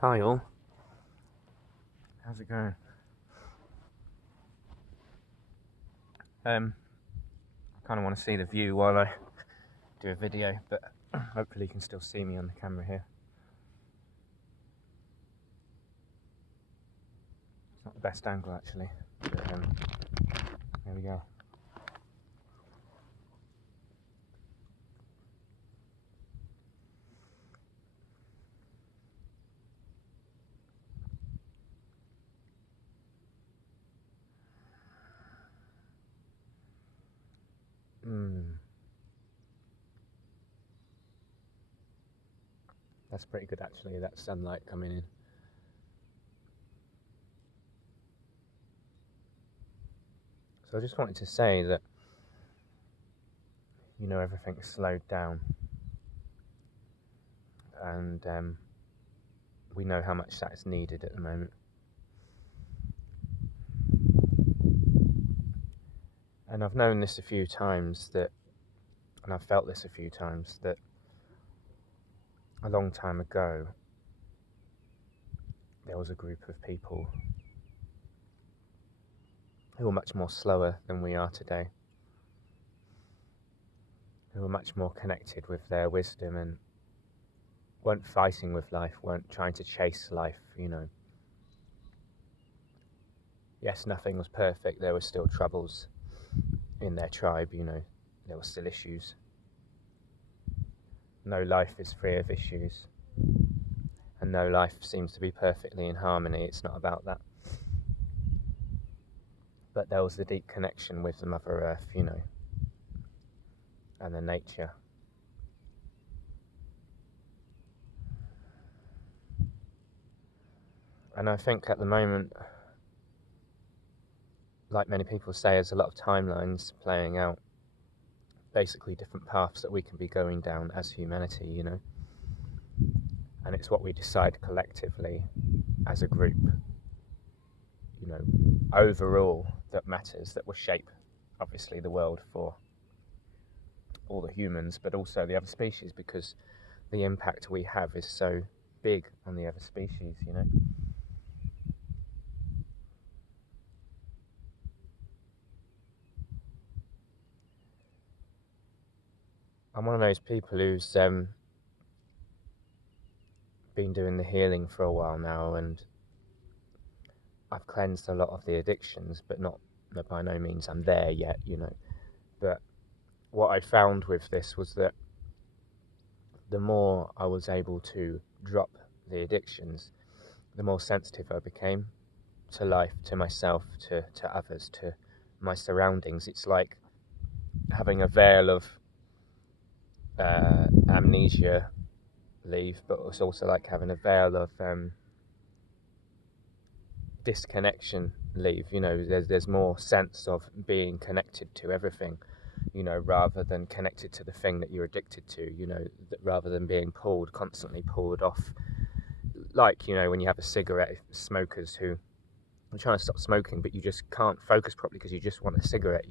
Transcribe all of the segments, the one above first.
Hi all, how's it going? I kind of want to see the view while I do a video, but hopefully you can still see me on the camera here. It's not the best angle actually, but there we go. That's pretty good actually, that sunlight coming in. So I just wanted to say that, everything's slowed down, and we know how much that is needed at the moment. And I've known this a few times and I've felt this a few times, that a long time ago there was a group of people who were much more slower than we are today, who were much more connected with their wisdom and weren't fighting with life, weren't trying to chase life, Yes, nothing was perfect, there were still troubles in their tribe, there were still issues. No life is free of issues, and no life seems to be perfectly in harmony. It's not about that. But there was the deep connection with the Mother Earth, and the nature. And I think at the moment, like many people say, there's a lot of timelines playing out, basically different paths that we can be going down as humanity, and it's what we decide collectively as a group, overall, that matters, that will shape obviously the world for all the humans, but also the other species, because the impact we have is so big on the other species, I'm one of those people who's been doing the healing for a while now, and I've cleansed a lot of the addictions, but by no means I'm there yet, But what I found with this was that the more I was able to drop the addictions, the more sensitive I became to life, to myself, to others, to my surroundings. It's like having a veil of amnesia leave, but it's also like having a veil of disconnection leave. There's more sense of being connected to everything, rather than connected to the thing that you're addicted to, rather than being constantly pulled off. Like, when you have a cigarette, smokers who are trying to stop smoking, but you just can't focus properly because you just want a cigarette,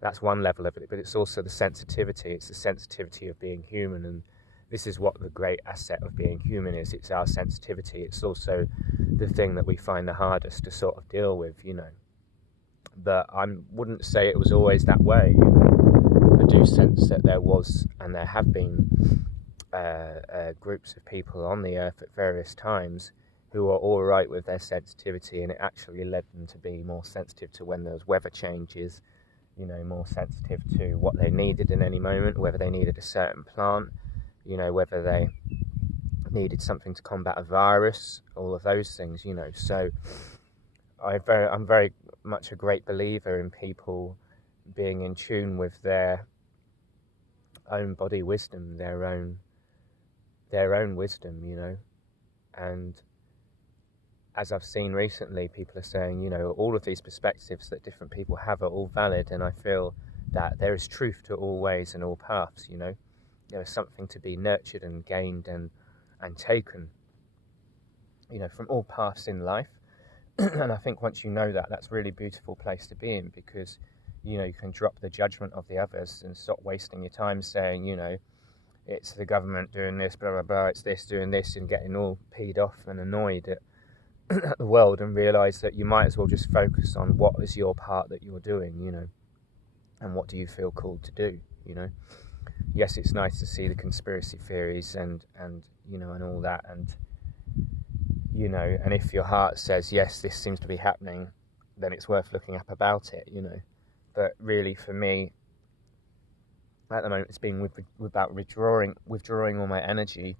That's one level of it, but it's also the sensitivity. It's the sensitivity of being human, and this is what the great asset of being human is. It's our sensitivity. It's also the thing that we find the hardest to sort of deal with, But I wouldn't say it was always that way. I do sense that there was, and there have been, groups of people on the earth at various times who are all right with their sensitivity, and it actually led them to be more sensitive to when there's weather changes, more sensitive to what they needed in any moment, whether they needed a certain plant, whether they needed something to combat a virus, all of those things, So I'm very much a great believer in people being in tune with their own body wisdom, their own wisdom, and as I've seen recently, people are saying, all of these perspectives that different people have are all valid, and I feel that there is truth to all ways and all paths, There is something to be nurtured and gained and taken, from all paths in life. And I think once you know that, that's a really beautiful place to be in, because, you can drop the judgment of the others and stop wasting your time saying, it's the government doing this, blah blah blah, it's this doing this, and getting all peed off and annoyed at the world, and realise that you might as well just focus on what is your part that you're doing, you know, and what do you feel called to do, you know. Yes, it's nice to see the conspiracy theories and you know, and all that, and you know, and if your heart says yes, this seems to be happening, then it's worth looking up about it, you know. But really, for me, at the moment, it's been about withdrawing all my energy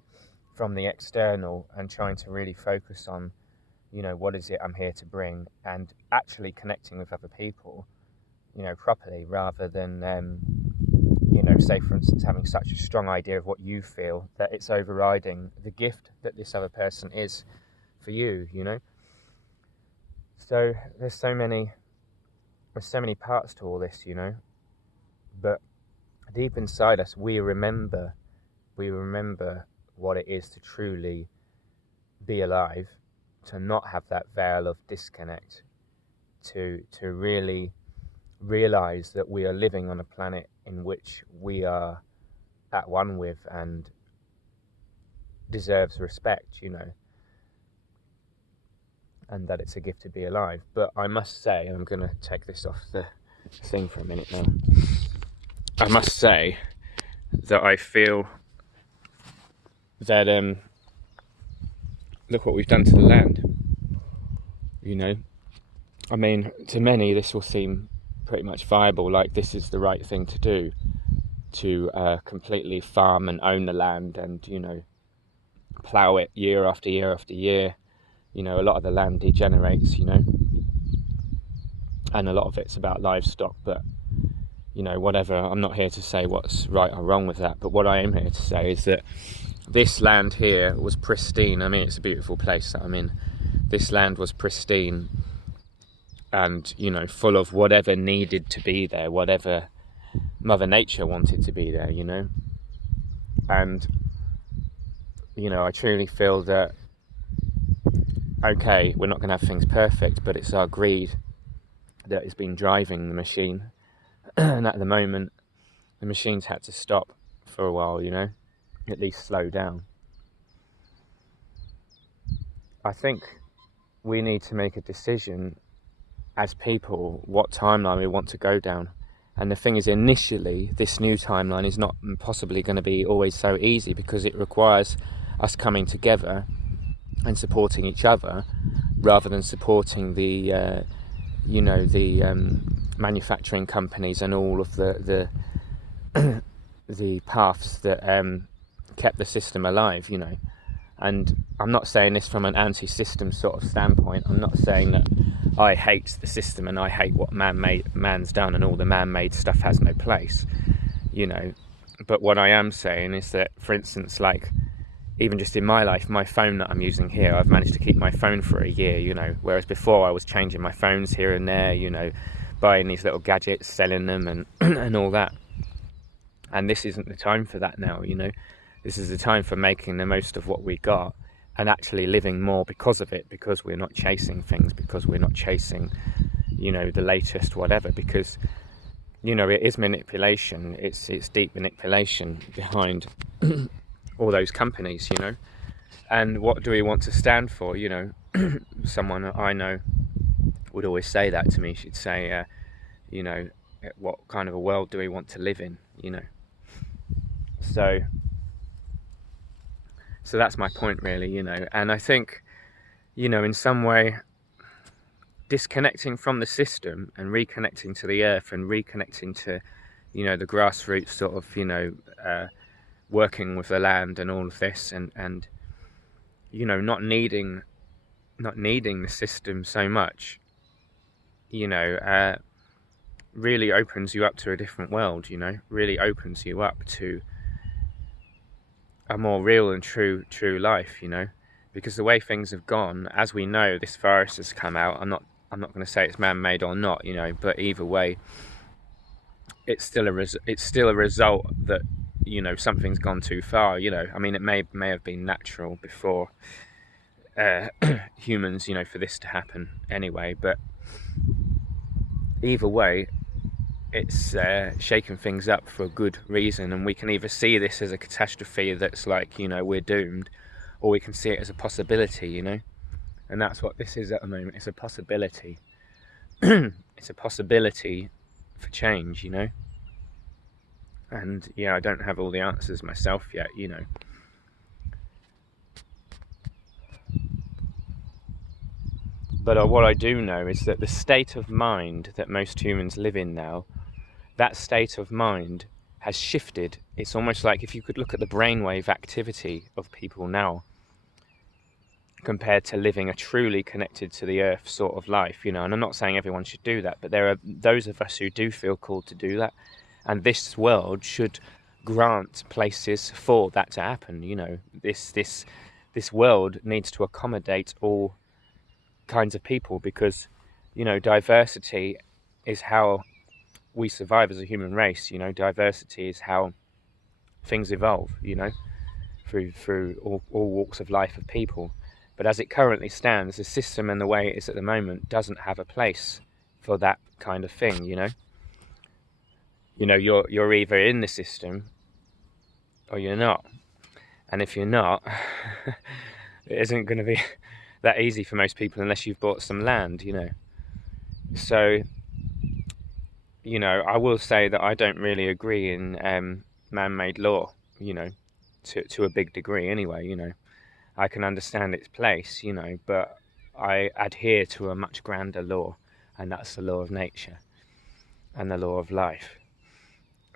from the external and trying to really focus on, you know, what is it I'm here to bring, and actually connecting with other people, you know, properly, rather than, you know, say for instance, having such a strong idea of what you feel that it's overriding the gift that this other person is for you, you know. So there's so many parts to all this, you know, but deep inside us, we remember what it is to truly be alive, to not have that veil of disconnect, to really realize that we are living on a planet in which we are at one with and deserves respect, you know, and that it's a gift to be alive. But I must say, I'm going to take this off the thing for a minute now, I must say that I feel that look what we've done to the land, you know. I mean, to many this will seem pretty much viable, like this is the right thing to do, to completely farm and own the land and, you know, plough it year after year after year. You know, a lot of the land degenerates, you know, and a lot of it's about livestock, but, you know, whatever, I'm not here to say what's right or wrong with that, but what I am here to say is that this land here was pristine. I mean, it's a beautiful place that I'm in. This land was pristine and, you know, full of whatever needed to be there, whatever Mother Nature wanted to be there, you know. And, you know, I truly feel that, okay, we're not going to have things perfect, but it's our greed that has been driving the machine. And at the moment, the machine's had to stop for a while, you know, at least slow down. I think we need to make a decision as people what timeline we want to go down. And the thing is, initially, this new timeline is not possibly going to be always so easy, because it requires us coming together and supporting each other rather than supporting the you know, the manufacturing companies and all of the the paths that kept the system alive, you know. And I'm not saying this from an anti-system sort of standpoint. I'm not saying that I hate the system and I hate what man's done and all the man-made stuff has no place, you know. But what I am saying is that, for instance, like, even just in my life, my phone that I'm using here, I've managed to keep my phone for a year, you know, whereas before I was changing my phones here and there, you know, buying these little gadgets, selling them and and all that. And this isn't the time for that now, you know. This is the time for making the most of what we got and actually living more because of it, because we're not chasing things, because we're not chasing, you know, the latest whatever, because, you know, it is manipulation. It's deep manipulation behind all those companies, you know. And what do we want to stand for, you know? Someone I know would always say that to me. She'd say, you know, what kind of a world do we want to live in, you know? So that's my point, really, you know. And I think, you know, in some way, disconnecting from the system and reconnecting to the earth and reconnecting to, you know, the grassroots sort of, you know, working with the land and all of this, and you know, not needing the system so much, you know, really opens you up to a different world, you know, really opens you up to a more real and true life, you know. Because the way things have gone, as we know, this virus has come out. I'm not going to say it's man-made or not, you know, but either way, it's still a result that, you know, something's gone too far, you know. I mean, it may have been natural before humans, you know, for this to happen anyway, but either way, it's shaken things up for a good reason, and we can either see this as a catastrophe that's like, you know, we're doomed, or we can see it as a possibility, you know. And that's what this is at the moment. It's a possibility. It's a possibility for change, you know. And yeah, I don't have all the answers myself yet, you know. But what I do know is that the state of mind that most humans live in now, that state of mind has shifted. It's almost like if you could look at the brainwave activity of people now compared to living a truly connected to the earth sort of life, you know. And I'm not saying everyone should do that, but there are those of us who do feel called to do that, and this world should grant places for that to happen, you know. This world needs to accommodate all kinds of people, because, you know, diversity is how we survive as a human race, you know. Diversity is how things evolve, you know, through all walks of life of people. But as it currently stands, the system and the way it is at the moment doesn't have a place for that kind of thing, you know. You know, you're either in the system or you're not. And if you're not, it isn't going to be that easy for most people unless you've bought some land, you know. So, you know, I will say that I don't really agree in man-made law, you know, to a big degree anyway, you know. I can understand its place, you know, but I adhere to a much grander law, and that's the law of nature and the law of life.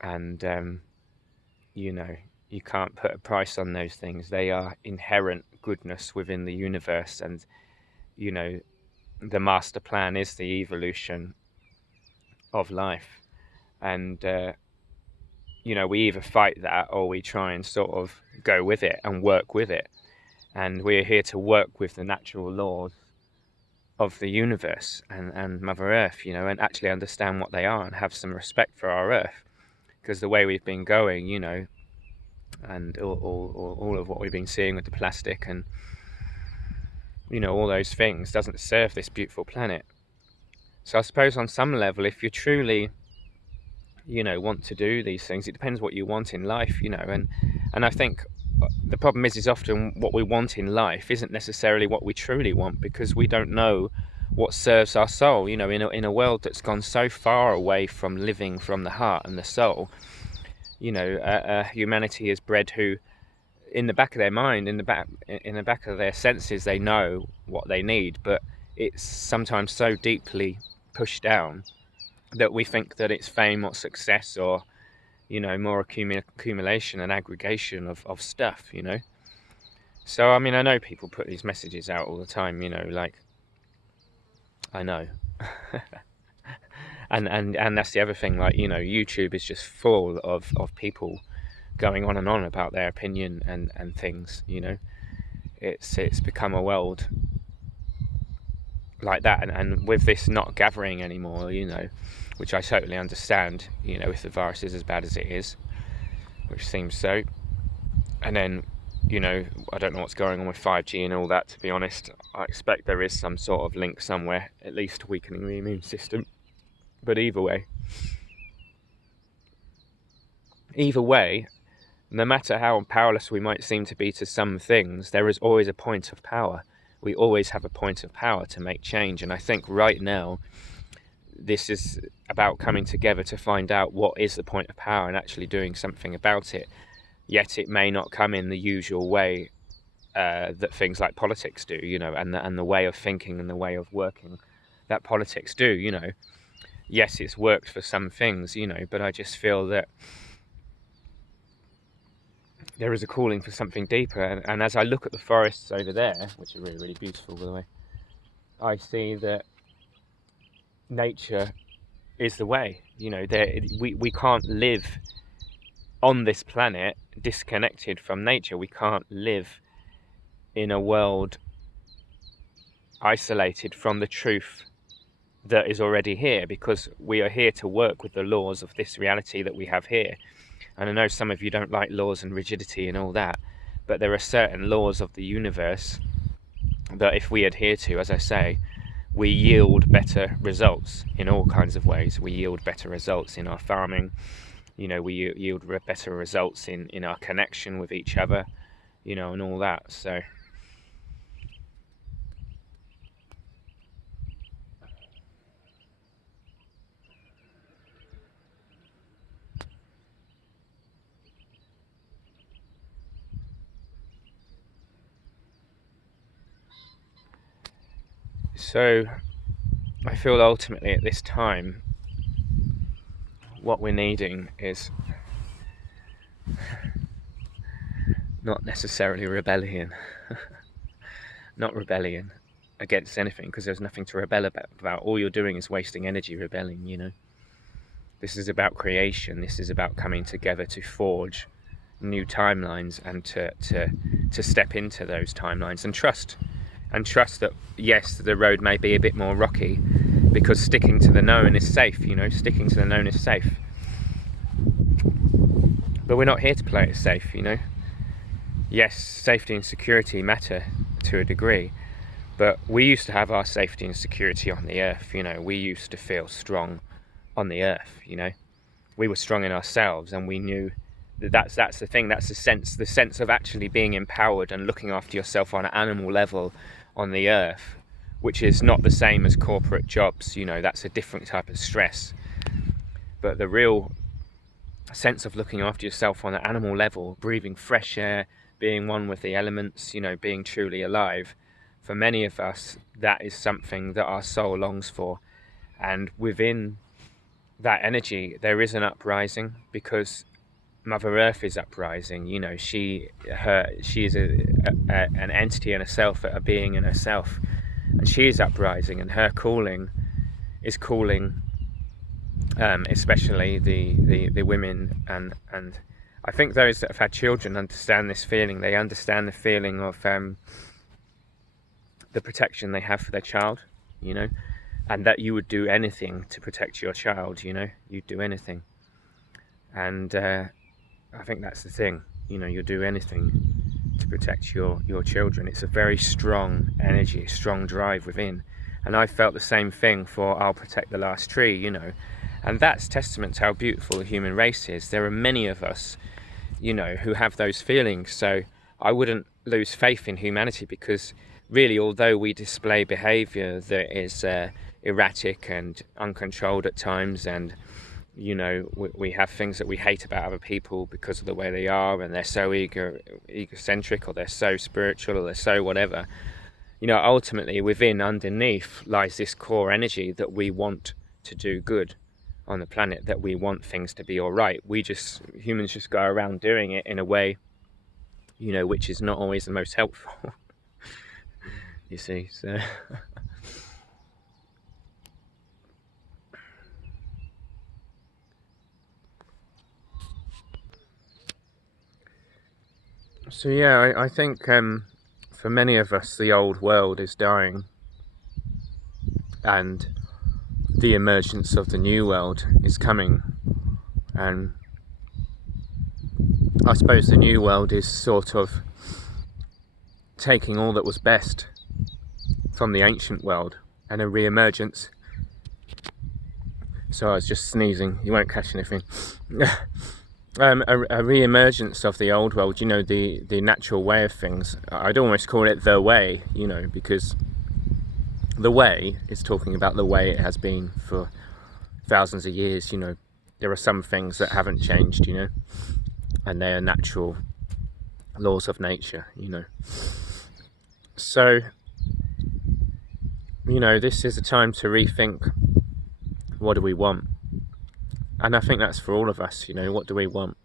And, you know, you can't put a price on those things. They are inherent goodness within the universe, and, you know, the master plan is the evolution of life. And, you know, we either fight that or we try and sort of go with it and work with it. And we're here to work with the natural laws of the universe and Mother Earth, you know, and actually understand what they are and have some respect for our Earth. Because the way we've been going, you know, and all of what we've been seeing with the plastic and, you know, all those things doesn't serve this beautiful planet. So I suppose on some level, if you truly, you know, want to do these things, it depends what you want in life, you know. And I think the problem is often what we want in life isn't necessarily what we truly want, because we don't know what serves our soul, you know. In a world that's gone so far away from living from the heart and the soul, you know, humanity is bred who, in the back of their mind, in the back of their senses, they know what they need, but it's sometimes so deeply pushed down that we think that it's fame or success or, you know, more accumulation and aggregation of stuff, you know. So, I mean, I know people put these messages out all the time, you know, like, I know. and that's the other thing, like, you know, YouTube is just full of people going on and on about their opinion and things, you know. It's become a world like that, and with this not gathering anymore, you know, which I totally understand, you know, if the virus is as bad as it is, which seems so. And then, you know, I don't know what's going on with 5G and all that, to be honest. I expect there is some sort of link somewhere, at least weakening the immune system. But either way, no matter how powerless we might seem to be to some things, there is always a point of power. We always have a point of power to make change. And I think right now, this is about coming together to find out what is the point of power and actually doing something about it. Yet it may not come in the usual way that things like politics do, you know, and the way of thinking and the way of working that politics do, you know. Yes, it's worked for some things, you know, but I just feel that there is a calling for something deeper. And as I look at the forests over there, which are really, really beautiful, by the way, I see that nature is the way, you know. We can't live on this planet disconnected from nature. We can't live in a world isolated from the truth that is already here, because we are here to work with the laws of this reality that we have here. And I know some of you don't like laws and rigidity and all that, but there are certain laws of the universe that if we adhere to, as I say, we yield better results in all kinds of ways. We yield better results in our farming, we yield better results in our connection with each other, and all that. So I feel ultimately at this time what we're needing is not necessarily rebellion. Not rebellion against anything, because there's nothing to rebel about. All you're doing is wasting energy rebelling. This is about creation. This is about coming together to forge new timelines and to step into those timelines and trust that, yes, the road may be a bit more rocky, because sticking to the known is safe. Sticking to the known is safe, but we're not here to play it safe. Yes, safety and security matter to a degree, but we used to have our safety and security on the earth. We used to feel strong on the earth. We were strong in ourselves, and we knew that's the thing. That's the sense of actually being empowered and looking after yourself on an animal level on the earth, which is not the same as corporate jobs. That's a different type of stress. But the real sense of looking after yourself on an animal level, breathing fresh air, being one with the elements, being truly alive, for many of us, that is something that our soul longs for. And within that energy, there is an uprising, because Mother Earth is uprising. She is an entity in herself, a being in herself, and she is uprising, and her calling is calling, especially the women, and I think those that have had children understand this feeling. They understand the feeling of the protection they have for their child, and that you would do anything to protect your child. You'd do anything, and I think that's the thing. You'll do anything to protect your children. It's a very strong energy, strong drive within, and I felt the same thing for I'll protect the last tree. And that's testament to how beautiful the human race is. There are many of us, who have those feelings. So I wouldn't lose faith in humanity, because really, although we display behaviour that is erratic and uncontrolled at times, and we have things that we hate about other people because of the way they are, and they're so egocentric, or they're so spiritual, or they're so whatever, ultimately within, underneath, lies this core energy that we want to do good on the planet, that we want things to be all right. Humans just go around doing it in a way, which is not always the most helpful. You see, so yeah, I think for many of us, the old world is dying, and the emergence of the new world is coming. And I suppose the new world is sort of taking all that was best from the ancient world, and a re-emergence. So I was just sneezing, you won't catch anything. A re-emergence of the old world, the natural way of things. I'd almost call it the way, because the way is talking about the way it has been for thousands of years. There are some things that haven't changed, and they are natural laws of nature, So, this is a time to rethink, what do we want? And I think that's for all of us, what do we want?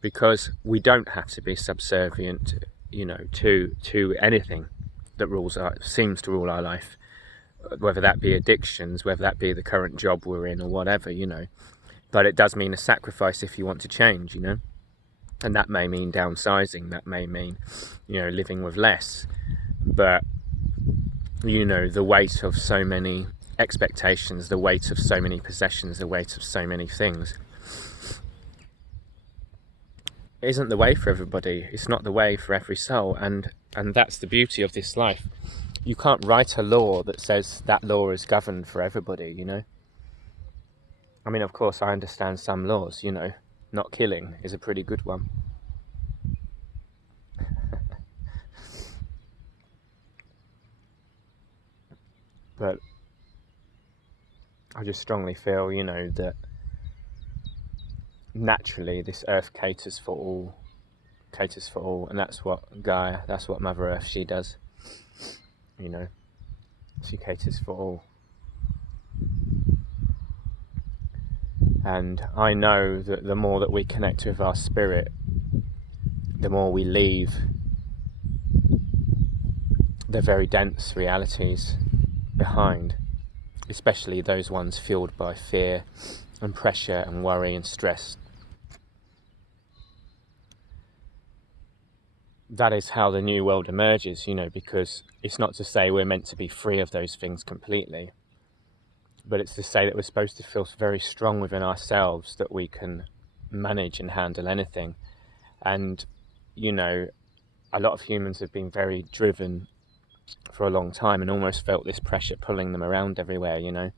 Because we don't have to be subservient, to anything that seems to rule our life, whether that be addictions, whether that be the current job we're in, or whatever, But it does mean a sacrifice if you want to change, And that may mean downsizing, that may mean, living with less. But, the weight of so many expectations, the weight of so many possessions, the weight of so many things isn't the way for everybody. It's not the way for every soul, and that's the beauty of this life. you can't write a law that says that law is governed for everybody, you know. I mean, of course, I understand some laws, you know, not killing is a pretty good one. But I just strongly feel, you know, that naturally this earth caters for all, and that's what Gaia, that's what Mother Earth, she does, you know, she caters for all. And I know that the more that we connect with our spirit, the more we leave the very dense realities behind, especially those ones fueled by fear and pressure and worry and stress. That is how the new world emerges, you know, because it's not to say we're meant to be free of those things completely, but it's to say that we're supposed to feel very strong within ourselves that we can manage and handle anything. And, you know, a lot of humans have been very driven for a long time and almost felt this pressure pulling them around everywhere, you know.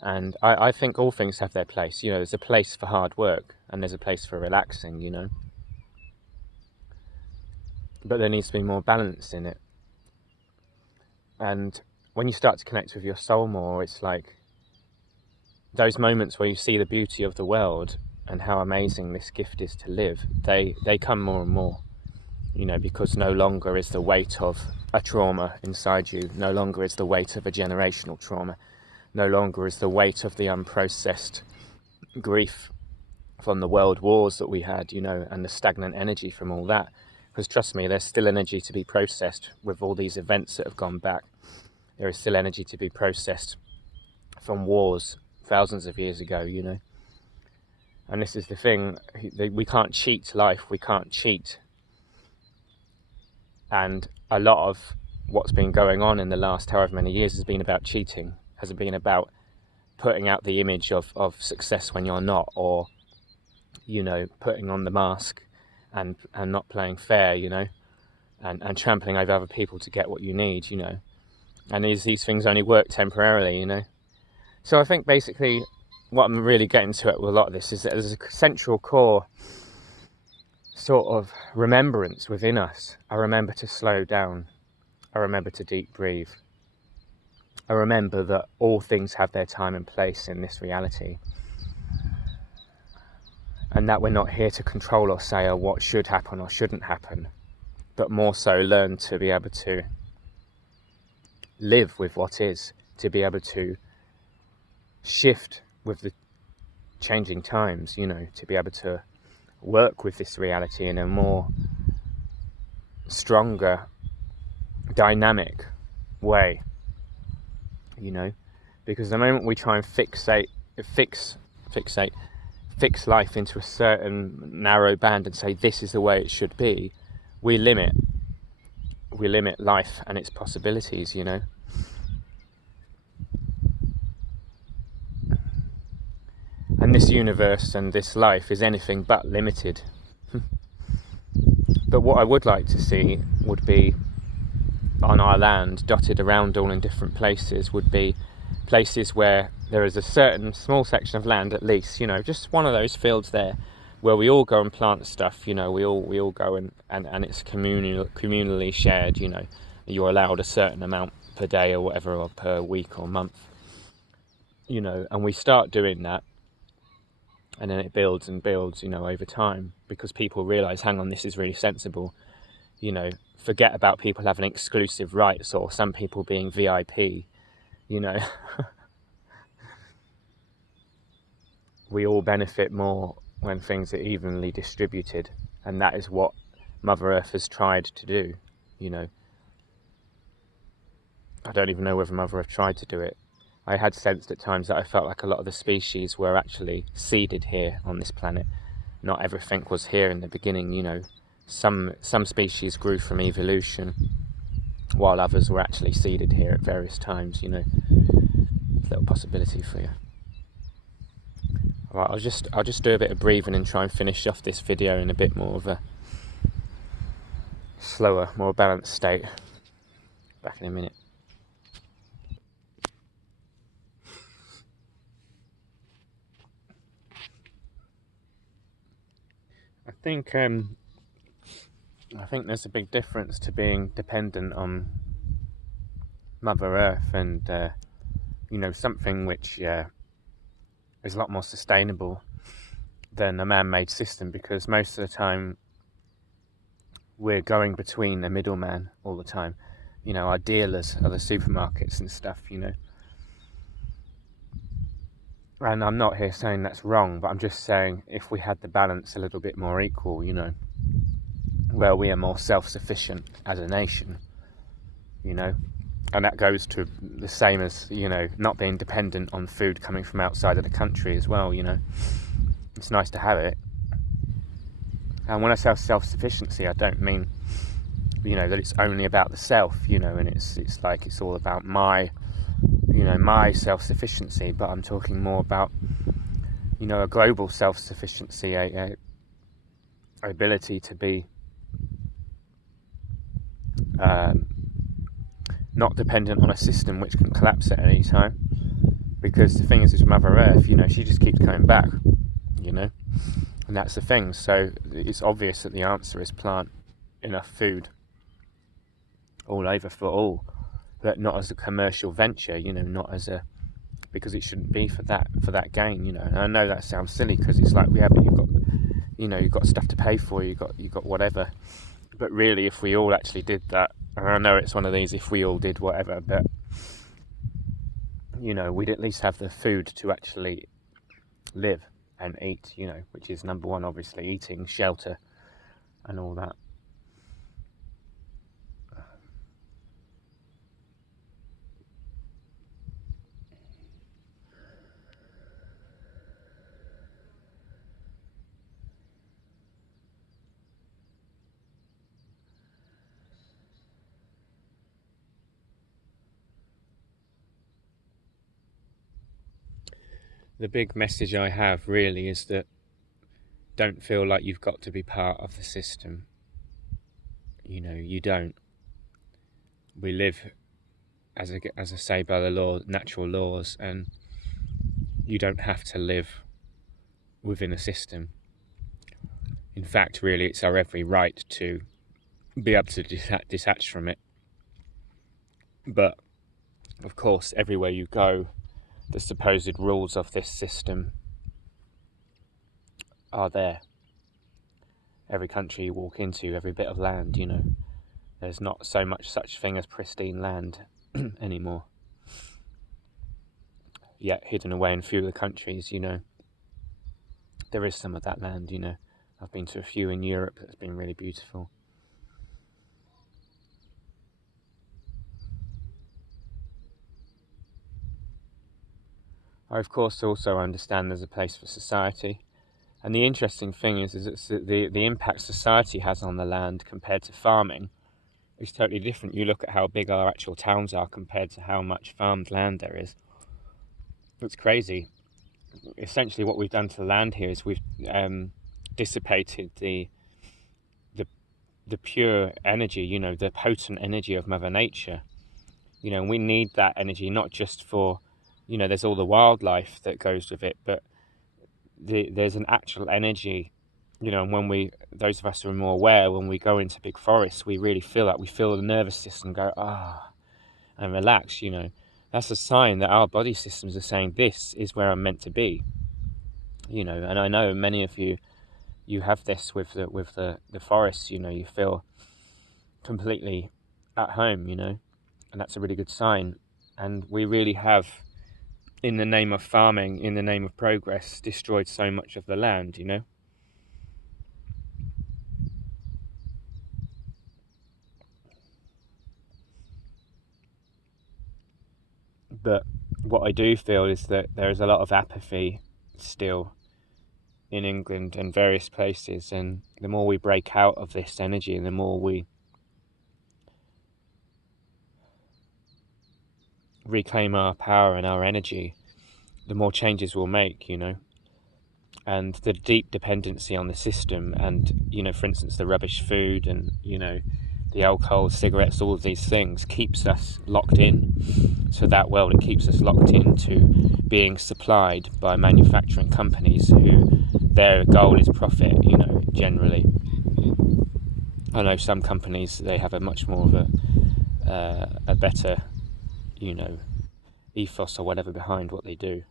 And I think all things have their place. You know, there's a place for hard work and there's a place for relaxing, you know. But there needs to be more balance in it. And when you start to connect with your soul more, it's like those moments where you see the beauty of the world and how amazing this gift is to live, they come more and more, you know, because no longer is the weight of a trauma inside you, no longer is the weight of a generational trauma, no longer is the weight of the unprocessed grief from the world wars that we had, you know, and the stagnant energy from all that. Because trust me, there's still energy to be processed with all these events that have gone back. There is still energy to be processed from wars thousands of years ago, you know. And this is the thing, we can't cheat life, we can't cheat. And a lot of what's been going on in the last however many years has been about cheating, has been about putting out the image of success when you're not, or, you know, putting on the mask and not playing fair, you know, and trampling over other people to get what you need, you know. And these things only work temporarily, you know. So I think basically what I'm really getting to with a lot of this is that there's a central core sort of remembrance within us. I remember to slow down. I remember to deep breathe. I remember that all things have their time and place in this reality. And that we're not here to control or say what should happen or shouldn't happen, but more so learn to be able to live with what is, to be able to shift with the changing times, you know, to be able to work with this reality in a more stronger, dynamic way, you know, because the moment we try and fix life into a certain narrow band and say this is the way it should be, we limit life and its possibilities, you know. And this universe and this life is anything but limited. But what I would like to see would be on our land, dotted around all in different places, would be places where there is a certain small section of land, at least, you know, just one of those fields there where we all go and plant stuff, you know, we all go and it's communally shared, you know. You're allowed a certain amount per day or whatever, or per week or month, you know, and we start doing that. And then it builds and builds, you know, over time, because people realise, hang on, this is really sensible, you know, forget about people having exclusive rights or some people being VIP, you know. We all benefit more when things are evenly distributed, and that is what Mother Earth has tried to do, you know. I don't even know whether Mother Earth tried to do it. I had sensed at times that I felt like a lot of the species were actually seeded here on this planet. Not everything was here in the beginning, you know. Some species grew from evolution, while others were actually seeded here at various times, you know. It's a little possibility for you. Alright, I'll just do a bit of breathing and try and finish off this video in a bit more of a slower, more balanced state. Back in a minute. I think there's a big difference to being dependent on Mother Earth and something which is a lot more sustainable than a man-made system, because most of the time we're going between a middleman all the time. Our dealers are the supermarkets and stuff, And I'm not here saying that's wrong, but I'm just saying if we had the balance a little bit more equal, where we are more self-sufficient as a nation, and that goes to the same as, not being dependent on food coming from outside of the country as well, It's nice to have it. And when I say self-sufficiency, I don't mean, that it's only about the self, and it's like it's all about my self-sufficiency, but I'm talking more about, a global self-sufficiency, a ability to be not dependent on a system which can collapse at any time. Because the thing is Mother Earth, she just keeps coming back, and that's the thing. So it's obvious that the answer is plant enough food all over for all, but not as a commercial venture, not as a, because it shouldn't be for that gain, And I know that sounds silly because it's like, yeah, but you've got stuff to pay for, you've got whatever. But really, if we all actually did that, and I know it's one of these, if we all did whatever, but we'd at least have the food to actually live and eat, which is number one, obviously, eating, shelter, and all that. The big message I have really is that don't feel like you've got to be part of the system. You don't. We live, as I say, by the natural laws, and you don't have to live within a system. In fact, really, it's our every right to be able to detach from it. But, of course, everywhere you go, the supposed rules of this system are there. Every country you walk into, every bit of land, there's not so much such thing as pristine land anymore. Yet hidden away in a few of the countries, there is some of that land, I've been to a few in Europe that's been really beautiful. I, of course, also understand there's a place for society. And the interesting thing is it's the impact society has on the land compared to farming is totally different. You look at how big our actual towns are compared to how much farmed land there is. It's crazy. Essentially what we've done to the land here is we've dissipated the pure energy, the potent energy of Mother Nature. And we need that energy not just for, there's all the wildlife that goes with it, but there's an actual energy, and when those of us who are more aware, when we go into big forests, we really feel that. We feel the nervous system go, and relax, That's a sign that our body systems are saying, this is where I'm meant to be, and I know many of you have this with the forests, you feel completely at home, and that's a really good sign. And we really have, in the name of farming, in the name of progress, destroyed so much of the land, But what I do feel is that there is a lot of apathy still in England and various places, and the more we break out of this energy and the more we reclaim our power and our energy, the more changes we'll make, and the deep dependency on the system and, for instance, the rubbish food and, the alcohol, cigarettes, all of these things keeps us locked in to that world. It keeps us locked into being supplied by manufacturing companies who their goal is profit, you know, generally. I know some companies, they have a much more of a better, you know, ethos or whatever behind what they do.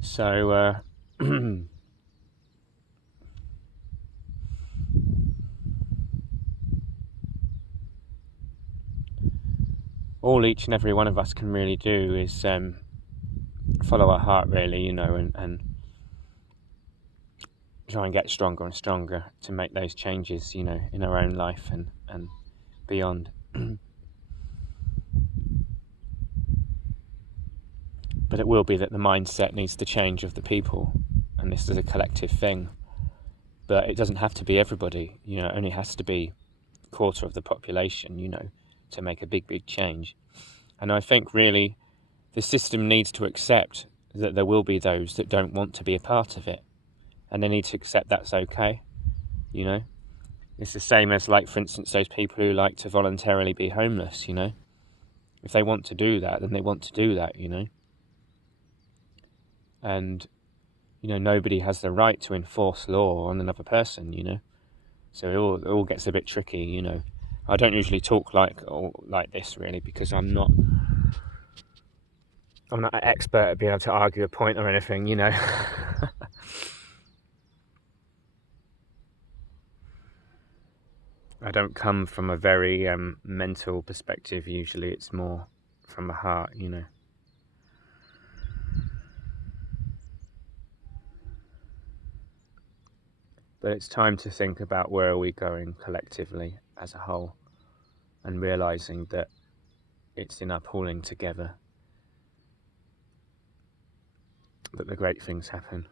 So all each and every one of us can really do is follow our heart, really, you know, and try and get stronger and stronger to make those changes, you know, in our own life and beyond. But it will be that the mindset needs to change of the people, and this is a collective thing. But it doesn't have to be everybody, you know, it only has to be a quarter of the population, you know, to make a big change. And I think really the system needs to accept that there will be those that don't want to be a part of it, and they need to accept that's okay, you know. It's the same as, like, for instance, those people who like to voluntarily be homeless, you know. If they want to do that, then they want to do that, you know. And, you know, nobody has the right to enforce law on another person, you know. So it all gets a bit tricky, you know. I don't usually talk like this, really, because I'm not an expert at being able to argue a point or anything, you know. I don't come from a very mental perspective. Usually it's more from the heart, you know. But it's time to think about where are we going collectively as a whole, and realising that it's in our pulling together that the great things happen.